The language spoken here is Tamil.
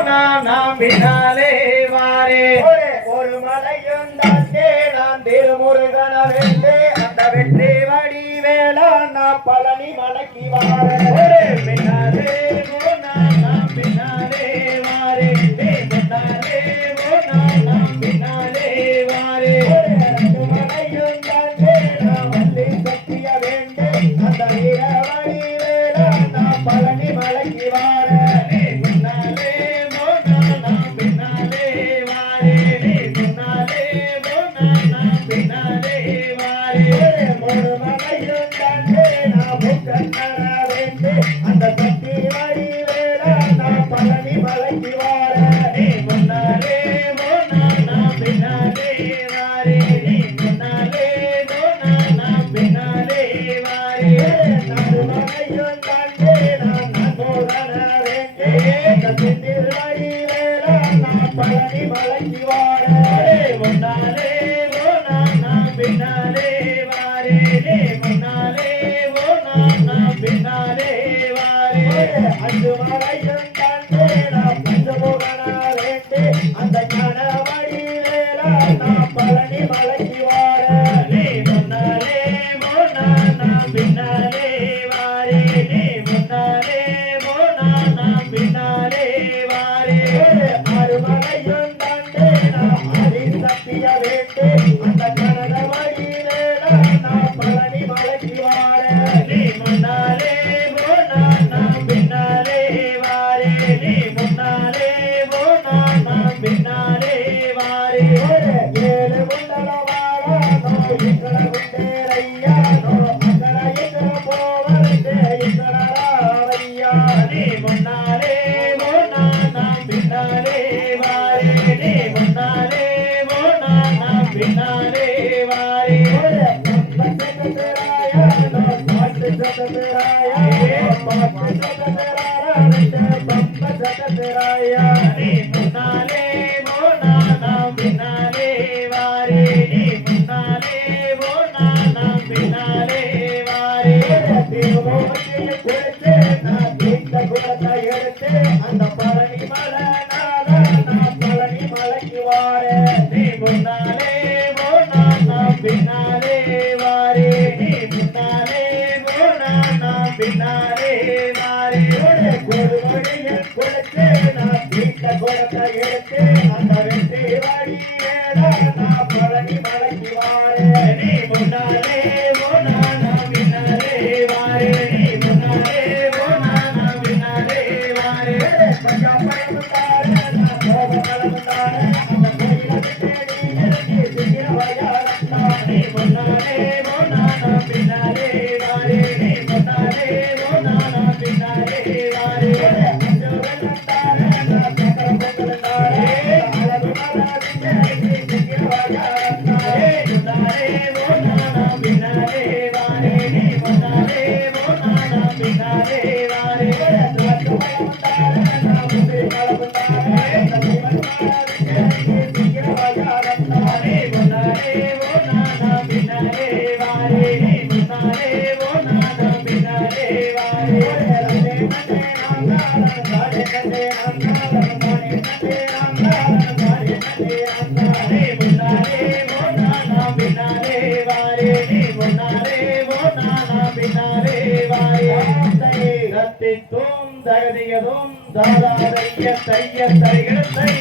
நாம் பின்னாலே வாரே ஒரு மலையும் தாண்டே நான் திருமுருகன வேண்டே அந்த வெற்றி வடி வேளா நான் பழனி மலைக்கு வாரே பின்னாலே நாம் பின்னாலே வாரே பின்னாலே நாம் பின்னாலே வாரே மலையும் தாண்டே நான் வந்து சத்திய வேண்டே அந்த வீரவடி வேளா நான் பழனி மலைக்கு வாரே அந்த சக்தி வடி வேளா நான் பழனி மலைக்கு வாரே முன்னாலே நாம் பின்னாலே வாரே முன்னாலே நாம் பின்னாலே வாரே நடுமலையும் தாண்டே நான் போகன வேண்டே சக்தி வடி வேளா நான் பழனி மலைக்கு வாரே முன்னாலே நாம் பின்னாலே வாரே முன்னாலே நாம் பின்னாலே அஞ்சு மலையும் தாண்டே நாம் பஞ்ச போகன வேண்டே அந்த ஞானவடி வேளா நான் பழனி மலைக்கு வாரே முன்னாலே நாம் பின்னாலே வாரே முன்னாலே நாம் பின்னாலே வாரே ஆறு மலையும் தாண்டே நாம் ஆதி சத்திய வேண்டே அந்த ஞானவடி வேளா நான் பழனி மலைக்கு வாரே முன்னாலே பின்னாலே வாரே முன்னாலே நாம் பின்னாலே வாரே ஏழு குண்டல வாழ நோய் ఇక్కడ குண்டேரையா நோ அக்கட ఇక్కడ போவரே ఇక్కడ ராவையா முன்னாலே நாம் பின்னாலே வாரே முன்னாலே நாம் பின்னாலே வாரே பச்சைக்கராயா நோ பாட்டு சதராயா முன்னாலே நாம் பின்னாலே வாரே முன்னாலே நாம் பின்னாலே வாரே எடுத்து அந்த பழனி மலை நான் பழனி மலைக்கு வாரே முன்னாலே நாம் பின்னாலே வாரே முன்னாலே நாம் பின்னாலே வாரே கொடுத்து நான் வீட்ட கொடுத்த எடுத்து அந்த வெற்றி வடி வேளா நான் பழனி மலைக்கு வாரே முன்னாலே நாம் பின்னாலே வாரே முன்னாலே நாம் பின்னாலே வாரே பஞ்சம் பழமுத்தார நான் கோபம் பழமுத்தார அந்த கோயிலுக்கு தேடி சிங்கிரவாயாரே முன்னாலே நாம் பின்னாலே வாரே முன்னாலே நாம் பின்னாலே வாரே தகதியதும் தாதாதைய தைய தைகள் தை